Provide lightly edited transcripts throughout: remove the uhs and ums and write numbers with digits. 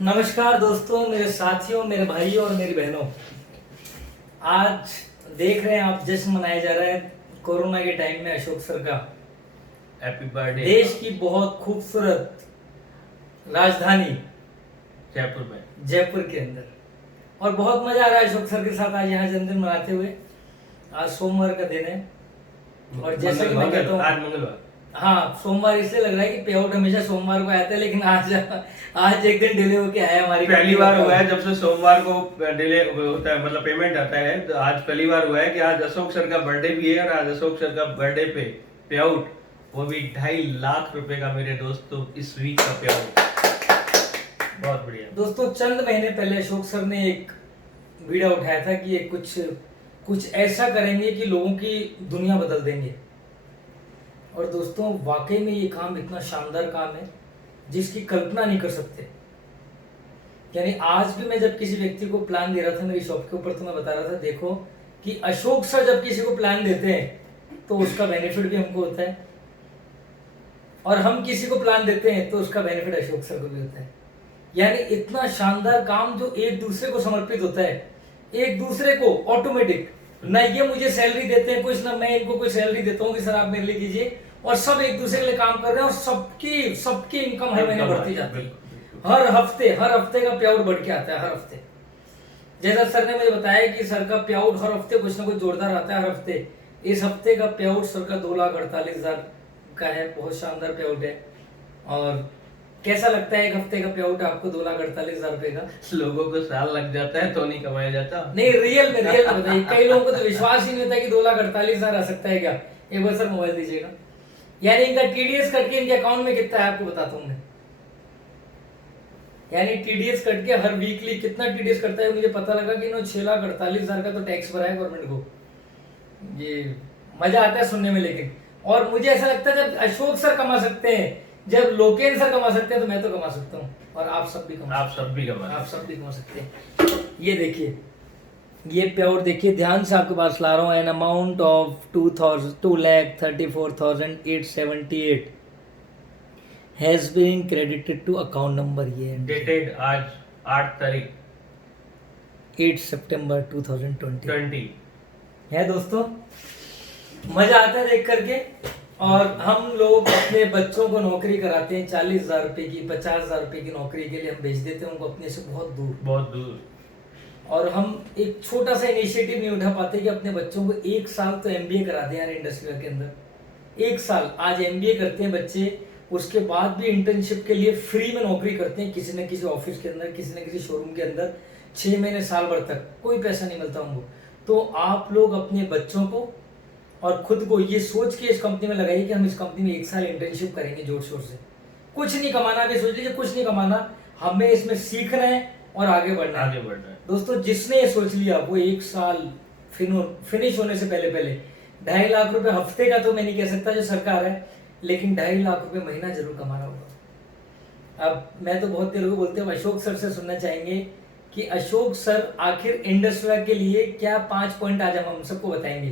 नमस्कार दोस्तों, मेरे साथियों, मेरे भाइयों और मेरी बहनों। आज देख रहे हैं आप, जश्न मनाया जा रहा है कोरोना के टाइम में अशोक सर का। Happy birthday. देश की बहुत खूबसूरत राजधानी जयपुर के अंदर, और बहुत मजा आ रहा है अशोक सर के साथ आज यहाँ जन्मदिन मनाते हुए। आज सोमवार का दिन है और जैसे कि मैं कहता हूँ, आज मंगलवार। हाँ, सोमवार इसलिए लग रहा है कि पे आउट हमेशा सोमवार को आता है, लेकिन आज एक दिन डिले होके आया हमारी। पहली बार हुआ है जब से सोमवार को डिले होता है, मतलब पेमेंट आता है, तो आज पहली बार हुआ है कि आज अशोक सर का बर्थडे भी है और आज अशोक सर का बर्थडे पे आउट, वो भी 2.5 लाख रुपए का मेरे दोस्तों, इस वीक का पे आउट। बहुत बढ़िया दोस्तों, चंद महीने पहले अशोक सर ने एक वीडियो उठाया था कि ये कुछ ऐसा करेंगे कि लोगों की दुनिया बदल देंगे। और दोस्तों, वाकई में ये काम इतना शानदार काम है जिसकी कल्पना नहीं कर सकते। यानी आज भी मैं जब किसी व्यक्ति को प्लान दे रहा था मेरी शॉप के ऊपर, तो मैं बता रहा था, देखो कि अशोक सर जब किसी को प्लान देते हैं तो उसका बेनिफिट भी हमको होता है, और हम किसी को प्लान देते हैं तो उसका बेनिफिट अशोक सर को भी होता है। यानी इतना शानदार काम जो एक दूसरे को समर्पित होता है, एक दूसरे को ऑटोमेटिक, ना ये मुझे सैलरी देते हैं कुछ, ना मैं इनको कोई सैलरी देता हूँ कि सर आप मेरे लिए कीजिए, और सब एक दूसरे के लिए काम कर रहे हैं और सबकी इनकम हर महीने बढ़ती जाती है। हर हफ्ते का पे आउट बढ़ के आता है, हर हफ्ते। जैसा सर ने मुझे बताया कि सर का पे आउट हर हफ्ते कुछ ना कुछ जोरदार आता है, हर हफ्ते। इस हफ्ते का पे आउट सर का 2,48,000 का है, बहुत शानदार पे आउट है। और कैसा लगता है एक हफ्ते का पे आउट आपको 2,48,000 रुपए का? लोगों को साल लग जाता है तो नहीं कमाया जाता। नहीं, रियल में बताइए, कई लोगों को तो विश्वास ही नहीं होता कि 2,48,000 आ सकता है क्या। एक बार सर मोबाइल दीजिएगा। यानी इनका टीडीएस कट के इनके अकाउंट में कितना है आपको बताता हूँ मैं। यानी टीडीएस कट के हर वीकली कितना टीडीएस कटता है, मुझे पता लगा कि इन्होंने 6,48,000 का तो टैक्स भरा है गवर्नमेंट को। ये मजा आता है सुनने में, लेकिन और मुझे ऐसा लगता है जब अशोक सर कमा सकते हैं, जब लोकेन सर कमा सकते हैं, तो मैं तो कमा सकता हूँ, और आप सब भी कमा सकते हैं। ये देखिए, ये पे आउट देखिए, ध्यान से आपके पास ला रहा हूँ। An amount of 2,34,878 has been credited to account number, ये डेटेड आज 8 तारीख 8 सितंबर 2020 है। दोस्तों, मजा आता है देख करके। और हम लोग अपने बच्चों को नौकरी कराते हैं 40,000 रुपए की, 50,000 रुपए की नौकरी के लिए हम भेज देते हैं उनको अपने से बहुत दूर। और हम एक छोटा सा इनिशिएटिव नहीं उठा पाते कि अपने बच्चों को 1 साल तो एमबीए करा दें यार इंडस्ट्री के अंदर। 1 साल आज एमबीए करते हैं बच्चे, उसके बाद भी इंटर्नशिप के लिए फ्री में नौकरी करते हैं किसी न किसी ऑफिस के अंदर, किसी न किसी शोरूम के अंदर। 6 महीने साल भर तक कोई पैसा नहीं मिलता उनको। तो आप लोग अपने बच्चों को और खुद को ये सोच के इस कंपनी में लगाइए कि हम इस कंपनी में 1 साल इंटर्नशिप करेंगे जोर शोर से। कुछ नहीं कमाना, भी सोच लीजिए कुछ नहीं कमाना, हमें इसमें सीखना है और आगे बढ़ना है। दोस्तों, जिसने ये सोच लिया वो 1 साल फिनिश होने से पहले 2.5 लाख रुपए हफ्ते का तो मैं नहीं कह सकता जो सरकार है, लेकिन 2.5 लाख रुपए महीना जरूर कमाना होगा। अब मैं तो बहुत देर को बोलते हैं, अशोक सर से सुनना चाहेंगे कि अशोक सर आखिर इंडस्ट्री के लिए क्या 5 पॉइंट आज हम सबको बताएंगे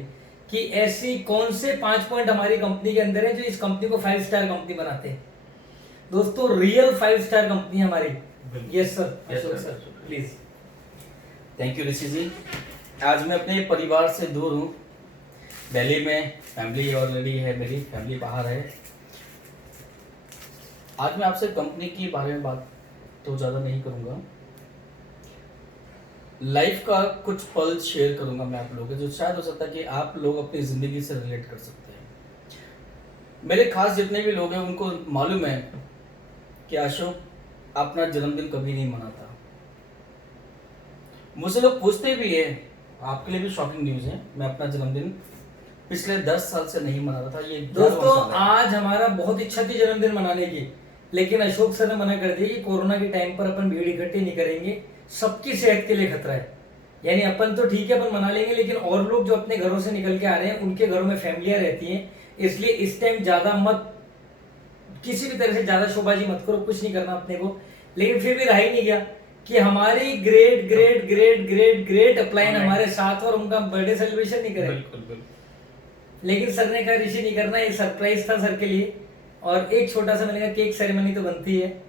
कि ऐसी कौन से 5 पॉइंट हमारी कंपनी के अंदर है जो इस कंपनी को 5 स्टार कंपनी बनाते हैं। दोस्तों, रियल 5 स्टार कंपनी हमारी। Yes sir, Ashok sir please. Thank you Rishi ji. आज मैं अपने परिवार से दूर हूँ, दिल्ली में फैमिली ऑलरेडी है, मेरी फैमिली बाहर है। आज मैं आपसे कंपनी के बारे में बात तो ज़्यादा नहीं करूँगा, लाइफ का कुछ पल शेयर करूँगा मैं आप लोगों के, जो शायद हो सकता है कि आप लोग अपनी ज़िंदगी से रिलेट कर सकते हैं। मेरे खास जितने भी लोग हैं उनको मालूम है कि अशोक अपना जन्मदिन कभी नहीं मनाता। मुझसे लोग पूछते भी है, आपके लिए भी शॉकिंग न्यूज़ है, मैं अपना जन्मदिन पिछले 10 साल से नहीं मना रहा था। ये दोस्तों, आज हमारा बहुत इच्छा थी जन्मदिन मनाने की, लेकिन अशोक सर ने मना कर दिया कि कोरोना के टाइम पर अपन भीड़ इकट्ठी नहीं करेंगे, सबकी सेहत के लिए खतरा है। यानी अपन तो ठीक है अपन मना लेंगे, लेकिन और लोग जो अपने घरों से निकल के आ रहे हैं उनके घरों में फैमिलियां रहती हैं, इसलिए इस टाइम ज्यादा मत, किसी भी तरह से ज्यादा शोबाजी मत करो, कुछ नहीं करना अपने को। लेकिन फिर भी रह ही नहीं गया कि हमारी ग्रेट अपलाइन हमारे साथ और उनका बर्थडे सेलिब्रेशन नहीं करें। बिल्कुल। लेकिन सर ने कहा ऋषि नहीं करना, ये सरप्राइज था सर के लिए। और एक छोटा सा मैंने कहा केक सेरेमनी तो बनती है,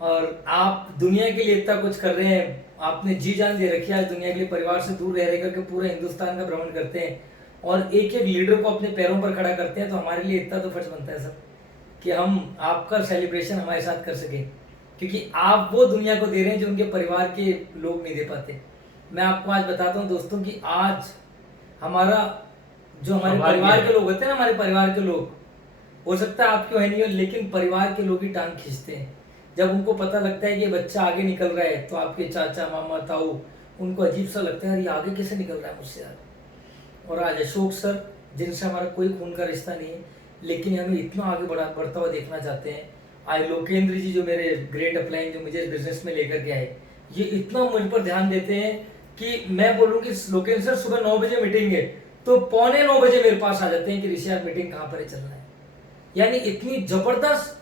और आप दुनिया के लिए इतना कुछ कर रहे हैं, आपने जी जान दे रखी है आज दुनिया के लिए, परिवार से दूर रह करके पूरे हिंदुस्तान का भ्रमण करते हैं और एक एक लीडर को अपने पैरों पर खड़ा करते हैं, तो हमारे लिए इतना तो फर्ज बनता है सर कि हम आपका सेलिब्रेशन हमारे साथ कर सकें, क्योंकि आप वो दुनिया को दे रहे हैं जो उनके परिवार के लोग नहीं दे पाते। मैं आपको आज बताता हूँ दोस्तों कि आज हमारा जो हमारे परिवार के लोग होते हैं ना, हमारे परिवार के लोग, हो सकता है आपके वह नहीं हो, लेकिन परिवार के लोग ही टांग खींचते हैं। जब उनको पता लगता है कि बच्चा आगे निकल रहा है, तो आपके चाचा मामा ताऊ उनको अजीब सा लगता है, यार ये आगे कैसे निकल रहा है मुझसे यार। और आज अशोक सर, जिनसे हमारा कोई खून का रिश्ता नहीं है, लेकिन हमें इतना आगे बढ़ता हुआ देखना चाहते हैं। आज लोकेंद्र जी जो मेरे ग्रेट अपलाइन, जो मुझे बिजनेस में लेकर के आए, ये इतना मुझ पर ध्यान देते हैं कि मैं बोलूँ कि लोकेंद्र सर सुबह 9 बजे मीटिंग है तो 8:45 बजे मेरे पास आ जाते हैं कि ऋषि यार मीटिंग कहाँ पर चल रहा है। यानी इतनी जबरदस्त,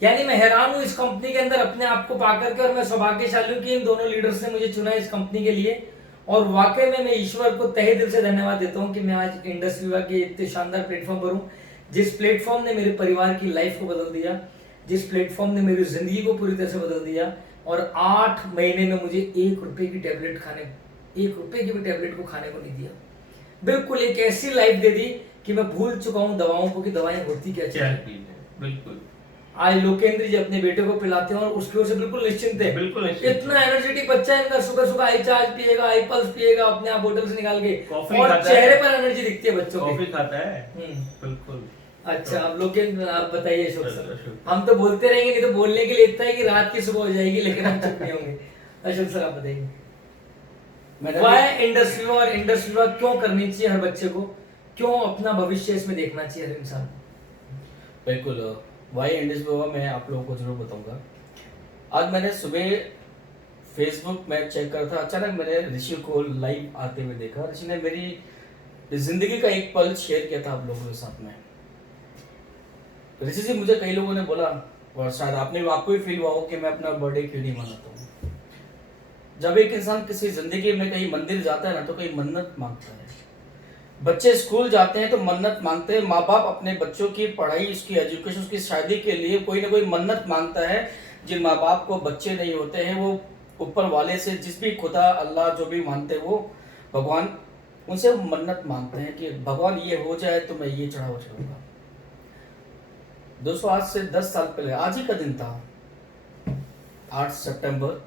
यानी मैं हैरान हूं इस कंपनी के अंदर अपने आप को पाकर के, और मैं सौभाग्यशाली हूं कि इन दोनों लीडर्स ने मुझे चुना इस कंपनी के लिए। और वाकई में मैं ईश्वर को तहे दिल से धन्यवाद देता हूं कि मैं आज इंडस विवा के इतने शानदार प्लेटफॉर्म पर हूं, जिस प्लेटफॉर्म ने मेरे परिवार की लाइफ को बदल दिया, जिस प्लेटफॉर्म ने मेरी जिंदगी को पूरी तरह से बदल दिया। और 8 महीने में मुझे 1 रुपए की टेबलेट खाने, 1 रुपए की भी टेबलेट को खाने को नहीं दिया। बिल्कुल एक ऐसी लाइफ दे दी कि मैं भूल चुका हूँ दवाओं को, कि दवाएं होती क्या चीज है। बिल्कुल। आज लोकेंद्र जी अपने बेटे को पिलाते हैं और उसकी ओर से बिल्कुल निश्चिंत है, बिल्कुल निश्चिंत। इतना एनर्जेटिक बच्चा है इनका, सुबह सुबह आई चार्ज पिएगा, आई पल्स पिएगा अपने आप बोतल से निकाल के, कॉफी और खाता चेहरे है। पर एनर्जी दिखती है बच्चों कॉफी के। खाता है। बिल्कुल। अच्छा, अब लोकेंद्र आप बताइए अशोक सर। अशोक। हम तो बोलते रहेंगे, नहीं तो बोलने के लिए इतना है कि रात की सुबह हो जाएगी, लेकिन हम चुप नहीं होंगे। अशोक सर आप बताइए, वाई इंडस्ट्री और इंडस्ट्री क्यों करनी चाहिए हर बच्चे को, क्यों अपना भविष्य इसमें देखना चाहिए हर इंसान को? बिल्कुल, वाई इंडस्ट्री मैं आप लोगों को जरूर बताऊंगा। आज मैंने सुबह फेसबुक में चेक कर था, अचानक मैंने ऋषि को लाइव आते हुए देखा। ऋषि ने मेरी जिंदगी का एक पल शेयर किया था आप लोगों के साथ में। ऋषि जी, मुझे कई लोगों ने बोला, और शायद आपको भी फील हुआ हो कि मैं अपना बर्थडे क्यों नहीं मनाता हूँ। जब एक इंसान किसी जिंदगी में कहीं मंदिर जाता है ना, तो कहीं मन्नत मांगता है। बच्चे स्कूल जाते हैं तो मन्नत मांगते हैं। माँ बाप अपने बच्चों की पढ़ाई, उसकी एजुकेशन, उसकी शादी के लिए कोई ना कोई मन्नत मांगता है। जिन माँ बाप को बच्चे नहीं होते हैं, वो ऊपर वाले से, जिस भी खुदा अल्लाह जो भी मानते हैं, वो भगवान, उनसे मन्नत मांगते हैं कि भगवान ये हो जाए तो मैं ये चढ़ावा चढ़ूंगा। दोस्तों, आज से 10 साल पहले, आज ही का दिन था, 8 सितंबर,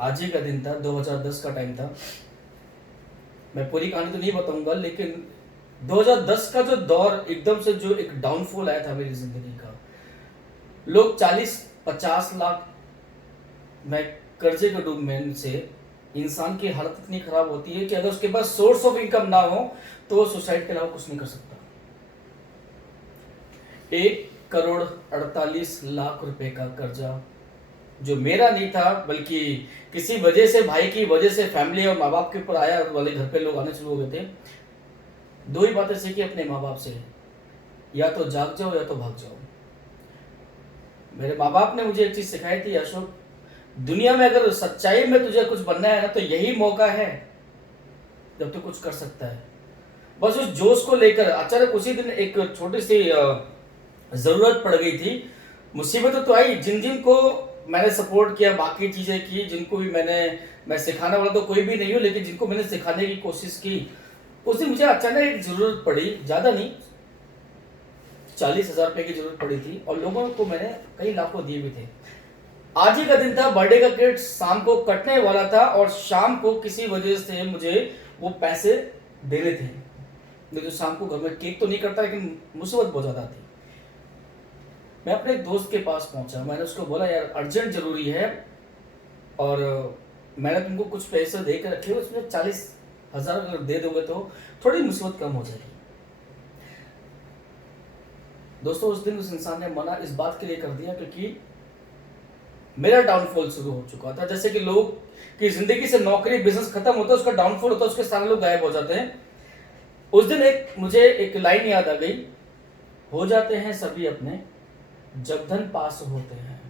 आज ही का दिन था, 2010 का टाइम था। मैं पूरी कहानी तो नहीं बताऊंगा, लेकिन 2010 का जो दौर, एकदम से जो एक डाउनफॉल आया था मेरी जिंदगी का, लोग 40-50 लाख में कर्जे के डूबने से इंसान की हालत इतनी खराब होती है कि अगर उसके पास सोर्स ऑफ इनकम ना हो तो वो सुसाइड के अलावा कुछ नहीं कर सकता। 1,48,00,000 रुपए का कर्जा, जो मेरा नहीं था, बल्कि किसी वजह से, भाई की वजह से, फैमिली और माँ बाप के ऊपर आया, वाले घर पे लोग आने शुरू हो गए थे। 2 ही बातें सीखी अपने माँ बाप से, या तो जाग जाओ या तो भाग जाओ। मेरे माँ बाप ने मुझे एक चीज सिखाई थी, अशोक, दुनिया में अगर सच्चाई में तुझे कुछ बनना है ना, तो यही मौका है जब तू कुछ कर सकता है। बस उस जोश को लेकर अचानक उसी दिन एक छोटी सी जरूरत पड़ गई थी। मुसीबत तो आई, जिन को मैंने सपोर्ट किया, बाकी चीजें की, जिनको भी मैं सिखाने वाला तो कोई भी नहीं हूँ, लेकिन जिनको मैंने सिखाने की कोशिश की, उस दिन मुझे अचानक एक जरूरत पड़ी, ज्यादा नहीं, 40,000 रुपए की जरूरत पड़ी थी, और लोगों को मैंने कई लाखों दिए भी थे। आज ही का दिन था, बर्थडे का केक शाम को कटने वाला था, और शाम को किसी वजह से मुझे वो पैसे देने थे। नहीं तो शाम को घर में केक तो नहीं करता, लेकिन मुसीबत बहुत ज्यादा थी। मैं अपने दोस्त के पास पहुंचा, मैंने उसको बोला, यार अर्जेंट जरूरी है, और मैंने तुमको कुछ पैसे दे के रखे, उसमें 40,000 अगर दे दोगे तो थोड़ी मुसीबत कम हो जाएगी। दोस्तों, उस दिन उस इंसान ने मना इस बात के लिए कर दिया क्योंकि मेरा डाउनफॉल शुरू हो चुका था। जैसे कि लोग की जिंदगी से नौकरी, बिजनेस खत्म होता है, उसका डाउनफॉल होता है, उसके सारे लोग गायब हो जाते हैं। उस दिन मुझे एक लाइन याद आ गई, हो जाते हैं सभी अपने जब धन पास होते हैं।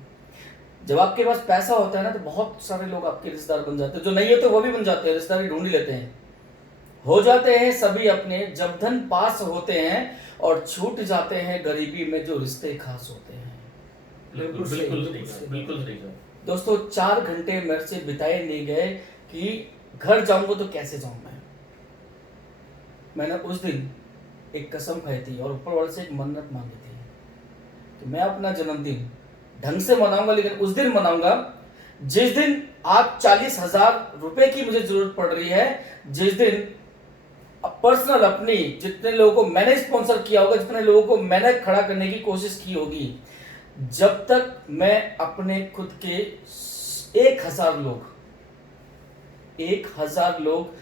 जब आपके पास पैसा होता है ना, तो बहुत सारे लोग आपके रिश्तेदार बन जाते हैं, जो नहीं होते वो भी बन जाते हैं, रिश्तेदारी ढूंढ लेते हैं। हो जाते हैं सभी अपने जब धन पास होते हैं, और छूट जाते हैं गरीबी में जो रिश्ते खास होते हैं। बिल्कुल सही, बिल्कुल बिल्कुल सही सही। बिल्कुल सही कहा। दोस्तों 4 घंटे मेरे से बिताए नहीं गए कि घर जाऊंगा तो कैसे जाऊं मैंने उस दिन एक कसम खाई थी और ऊपर वाले से एक मन्नत मांगी थी कि मैं अपना जन्मदिन ढंग से मनाऊंगा, लेकिन उस दिन मनाऊंगा जिस दिन आप 40,000 रुपए की मुझे जरूरत पड़ रही है, जिस दिन पर्सनल अपनी जितने लोगों को मैंने स्पॉन्सर किया होगा, जितने लोगों को मैंने खड़ा करने की कोशिश की होगी, जब तक मैं अपने खुद के 1,000 लोग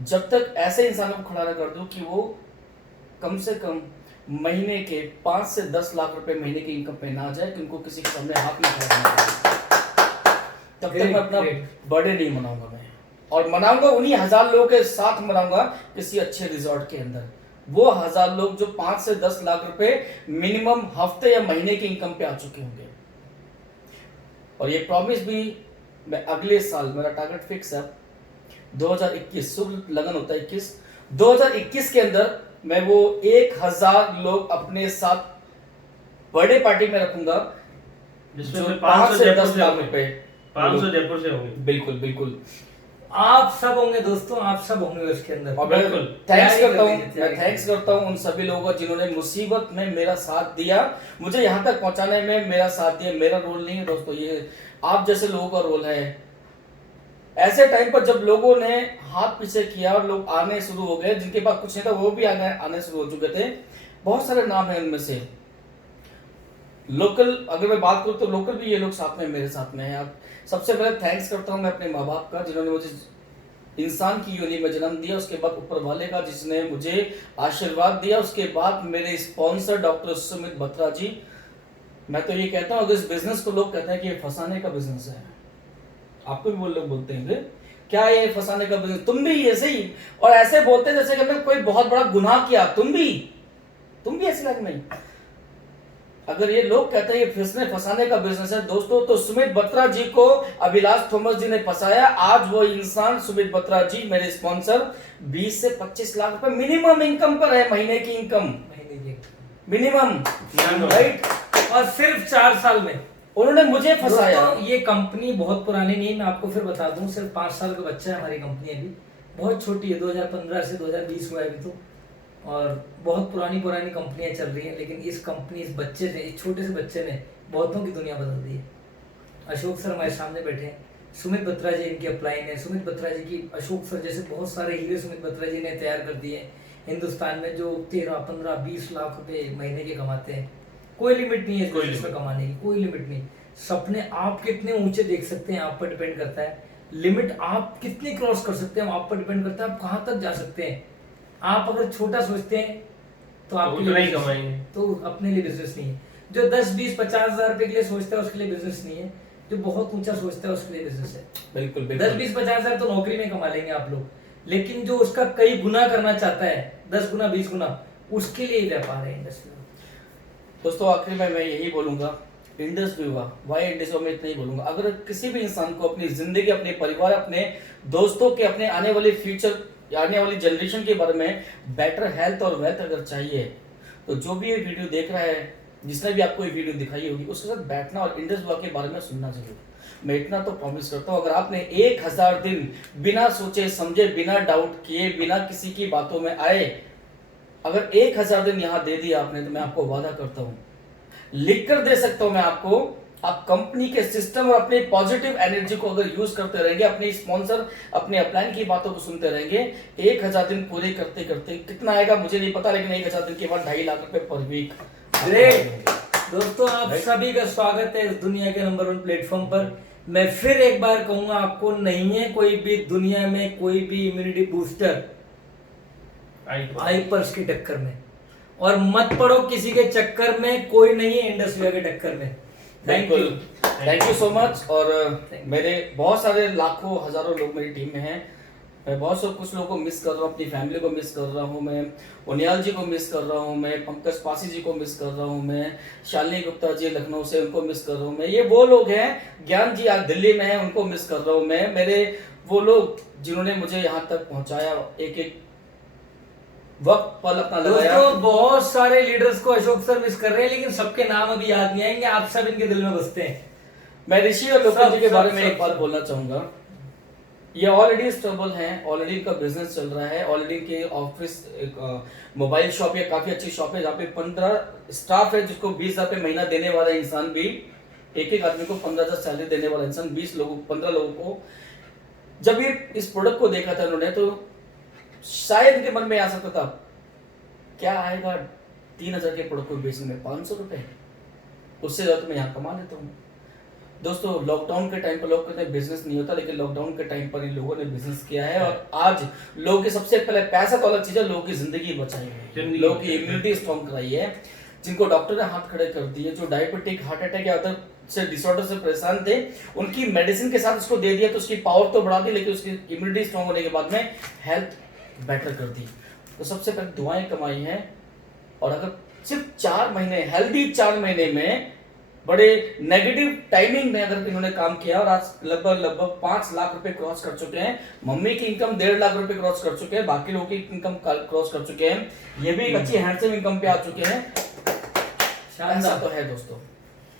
जब तक ऐसे इंसानों को खड़ा ना कर दूं कि वो कम से कम महीने के 5 से 10 लाख रुपए महीने की इनकम पे ना जाए कि उनको किसी के सामने हाथ में खड़ा करना पड़े, तब तक मैं अपना बर्थडे नहीं मनाऊंगा मैं। और मनाऊंगा उन्हीं 1,000 लोगों के साथ मनाऊंगा किसी अच्छे रिजॉर्ट के अंदर। वो 1,000 लोग जो 5 से 10 लाख रुपए मिनिमम हफ्ते या महीने की इनकम पे आ चुके होंगे। और ये प्रॉमिस भी मैं अगले साल, मेरा टारगेट फिक्स है 2021, शुभ लगन होता है 21, 2021 के अंदर मैं वो 1,000 लोग अपने साथ बर्थडे पार्टी में रखूंगा, जिसमें जो से 5 से 10 लाख होंगे। रुपए 500 जयपुर से होंगे। बिल्कुल बिल्कुल आप सब होंगे दोस्तों, आप सब होंगे उसके अंदर। और मैं बिल्कुल। थैंक्स करता हूँ, तैयारी मैं थैंक्स करता हूँ उन सभी लोगों को जिन्होंने मुसीबत में मेरा साथ दिया, मुझे यहाँ तक पहुंचाने में मेरा साथ दिया। मेरा रोल नहीं है दोस्तों, ये आप जैसे लोगों का रोल है। ऐसे टाइम पर जब लोगों ने हाथ पीछे किया और लोग आने शुरू हो गए, जिनके पास कुछ नहीं था वो भी आने शुरू हो चुके थे। बहुत सारे नाम है उनमें से। लोकल अगर मैं बात करूं तो लोकल भी ये लोग साथ में मेरे साथ में है। सबसे पहले थैंक्स करता हूं मैं अपने माँ बाप का, जिन्होंने मुझे इंसान की योनि में जन्म दिया। उसके बाद ऊपर वाले का जिसने मुझे आशीर्वाद दिया। उसके बाद मेरे स्पॉन्सर डॉक्टर सुमित बत्रा जी। मैं तो ये कहता हूँ, अगर इस बिजनेस को लोग कहते हैं कि ये फंसाने का बिजनेस है, आपको भी वो लोग बोलते हैं क्या ये फंसाने का बिजनेस, तुम भी ऐसे ही, और ऐसे बोलते हैं जैसे कि मैं कोई बहुत बड़ा गुनाह किया, तुम भी ऐसे लग नहीं। अगर ये लोग कहते हैं ये फंसाने का बिजनेस है दोस्तों, तो सुमित बत्रा जी को अभिलाष थॉमस जी ने फंसाया। आज वो इंसान सुमित बत्रा जी मेरे स्पॉन्सर 20 से 25 लाख रुपए मिनिमम इनकम पर है, महीने की इनकम मिनिमम, राइट। और सिर्फ 4 साल में उन्होंने मुझे फंसाया। ये कंपनी बहुत पुरानी नहीं है, मैं आपको फिर बता दूं, सिर्फ 5 साल का बच्चा है हमारी कंपनी। अभी बहुत छोटी है, 2015 से 2020 हुआ है अभी तो। और बहुत पुरानी कंपनियां चल रही हैं, लेकिन इस कंपनी, इस बच्चे ने, इस छोटे से बच्चे ने बहुतों की दुनिया बदल दी है। अशोक सर हमारे सामने बैठे हैं, सुमित बत्रा जी इनकी अपलाइन है। सुमित बत्रा जी की, अशोक सर जैसे बहुत सारे हीरे सुमित बत्रा जी ने तैयार कर दिए हिंदुस्तान में, जो 13, 15, 20 लाख रुपए महीने के कमाते हैं। कोई लिमिट नहीं है इस बिजनेस में कमाने की, कोई लिमिट नहीं। सपने आप कितने ऊंचे देख सकते हैं, आप पर डिपेंड करता है। लिमिट आप कितनी क्रॉस कर सकते हैं, आप पर डिपेंड करता है, आप कहां तक जा सकते हैं। आप अगर छोटा सोचते हैं तो आपके लिए नहीं कमाएंगे, तो अपने लिए बिजनेस नहीं है। जो 10, 20, 50 हजार रुपए के लिए सोचता है उसके लिए बिजनेस नहीं है। जो बहुत ऊंचा सोचता है उसके लिए बिजनेस है। बिल्कुल 10, 20, 50 हजार तो नौकरी में कमा लेंगे आप लोग, लेकिन जो उसका कई गुना करना चाहता है, 10 गुना, 20 गुना, उसके लिए व्यापार है इंडस्ट्री। दोस्तों आखिर में मैं यही बोलूंगा, इंडस व्यूवा, वाई इंडस में इतना ही बोलूंगा। अगर किसी भी इंसान को अपनी जिंदगी, अपने परिवार, अपने दोस्तों के, अपने आने वाले फ्यूचर, आने वाली जनरेशन के बारे में बेटर हेल्थ और वेल्थ अगर चाहिए, तो जो भी ये वीडियो देख रहा है, जिसने भी आपको ये वीडियो दिखाई होगी, उसके साथ बैठना और इंडस व्यूवा के बारे में सुनना जरूर। मैं इतना तो प्रॉमिस करता हूँ, अगर आपने 1,000 दिन बिना सोचे समझे, बिना डाउट किए, बिना किसी की बातों में आए, अगर 1,000 दिन यहाँ दे दिया आपने, तो मैं आपको वादा करता हूँ, लिख कर दे सकता हूँ मैं आपको, आप कंपनी के सिस्टम और अपनी पॉजिटिव एनर्जी को अगर यूज करते रहेंगे, अपने स्पॉन्सर, अपने अपलाइन की बातों को सुनते रहेंगे, 1,000 दिन पूरे करते करते कितना आएगा मुझे नहीं पता, लेकिन 1,000 दिन के बाद 2.5 लाख रुपए पर वीक। ग्रेट दोस्तों, आप सभी का स्वागत है इस दुनिया के नंबर 1 प्लेटफॉर्म पर। मैं फिर एक बार कहूंगा, आपको नहीं है कोई भी दुनिया में कोई भी इम्यूनिटी बूस्टर हाइपर्स की टक्कर में, और मत पड़ो किसी के चक्कर में, कोई नहीं है इंडस्ट्री के टक्कर में। Thank you so much. और मेरे बहुत सारे लाखों हजारों लोग मेरी टीम में हैं। मैं बहुत से कुछ लोगों को मिस कर रहा हूँ, अपनी फैमिली को मिस कर रहा हूँ, मैं उनियाल जी को मिस कर रहा हूँ, मैं पंकज पासी जी को मिस कर रहा हूँ, मैं शालिनी गुप्ता जी लखनऊ से, उनको मिस कर रहा हूँ मैं। ये वो लोग हैं, ज्ञान जी आज दिल्ली में हैं, उनको मिस कर रहा हूँ मैं। मेरे वो लोग जिन्होंने मुझे यहाँ तक पहुँचाया, एक एक वक्त पल अपना लगाया। दोस्तों बहुत सारे लीडर्स को अशोक सर मिस कर रहे हैं, लेकिन सबके नाम अभी याद नहीं आएंगे, आप सब इनके दिल में बसते हैं। मैं ऋषि और लोकल जी के सब, बारे सब, में सब, एक बात सब। बोलना चाहूंगा। ये ऑलरेडी स्टेबल हैं, ऑलरेडी इनका बिजनेस चल रहा है, ऑलरेडी के ऑफिस एक मोबाइल शॉप या काफी अच्छी शॉप है जहाँ पे 15 स्टाफ है, जिसको 20,000 रुपये महीना देने वाला इंसान भी, एक आदमी को 15,000 सैलरी देने वाला इंसान 15 लोगों को, जब ये इस प्रोडक्ट को देखा था उन्होंने, तो शायद इनके मन में आ सकता था क्या आएगा 3,000 के प्रोडक्ट को बेचने में 500 रुपए, उससे ज्यादा तो मैं यहाँ कमा लेता हूँ। दोस्तों लॉकडाउन के टाइम पर लोग कहते हैं बिजनेस नहीं होता, लेकिन लॉकडाउन के टाइम पर इन लोगों ने बिजनेस किया है और आज लोगों की सबसे पहले पैसा तो अलग चीज है, लोगों की जिंदगी बचाई है, लोगों की इम्यूनिटी स्ट्रॉन्ग कराई है, जिनको डॉक्टर ने हाथ खड़े कर दिए, जो डायबिटिक हार्ट अटैक या अदर से डिसऑर्डर से परेशान थे, उनकी मेडिसिन के साथ उसको दे दिया तो उसकी पावर तो बढ़ा दी, लेकिन उसकी इम्यूनिटी स्ट्रॉन्ग होने के बाद में हेल्थ बेटर कर दी। तो सबसे पहले दुआएं कमाई हैं, और अगर सिर्फ 4 महीने हेल्दी 4 महीने में बड़े नेगेटिव टाइमिंग में अगर इन्होंने काम किया और आज लगभग 5 लाख रुपए क्रॉस कर चुके हैं, मम्मी की इनकम 1.5 लाख रुपए क्रॉस कर चुके हैं, बाकी लोगों की इनकम क्रॉस कर चुके हैं, ये भी एक अच्छी हैंडसम इनकम पे आ चुके हैं। ऐसा तो है दोस्तों,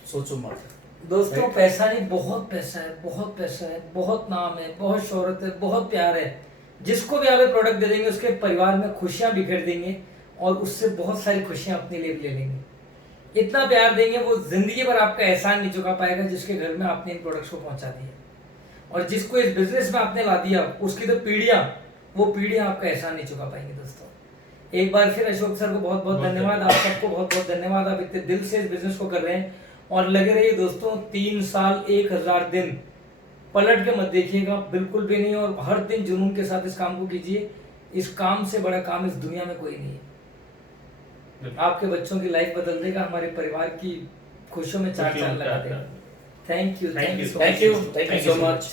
सोचो मत दोस्तों पैसा नहीं, बहुत पैसा है, बहुत पैसा है, बहुत नाम है, बहुत शोहरत है, बहुत प्यार है। जिसको भी आप प्रोडक्ट दे देंगे उसके परिवार में खुशियां बिखेर देंगे और उससे बहुत सारी खुशियां अपने लिए भी ले लेंगे। इतना प्यार देंगे वो जिंदगी भर आपका एहसान नहीं चुका पाएगा जिसके घर में आपने इन प्रोडक्ट्स को पहुंचा दिया। और जिसको इस बिजनेस में आपने ला दिया उसकी तो पीढ़ियां आपका एहसान नहीं चुका पाएंगे। दोस्तों एक बार फिर अशोक सर को बहुत बहुत धन्यवाद, आप सबको बहुत बहुत धन्यवाद, आप इतने दिल से इस बिजनेस को कर रहे हैं और लगे रहिए दोस्तों। 3 साल 1000 दिन पलट के मत देखिएगा, बिल्कुल भी नहीं, और हर दिन जुनून के साथ इस काम को कीजिए। इस काम से बड़ा काम इस दुनिया में कोई नहीं है। आपके बच्चों की लाइफ बदल देगा, हमारे परिवार की खुशियों में 4 चांद लगा देगा। Thank you so much.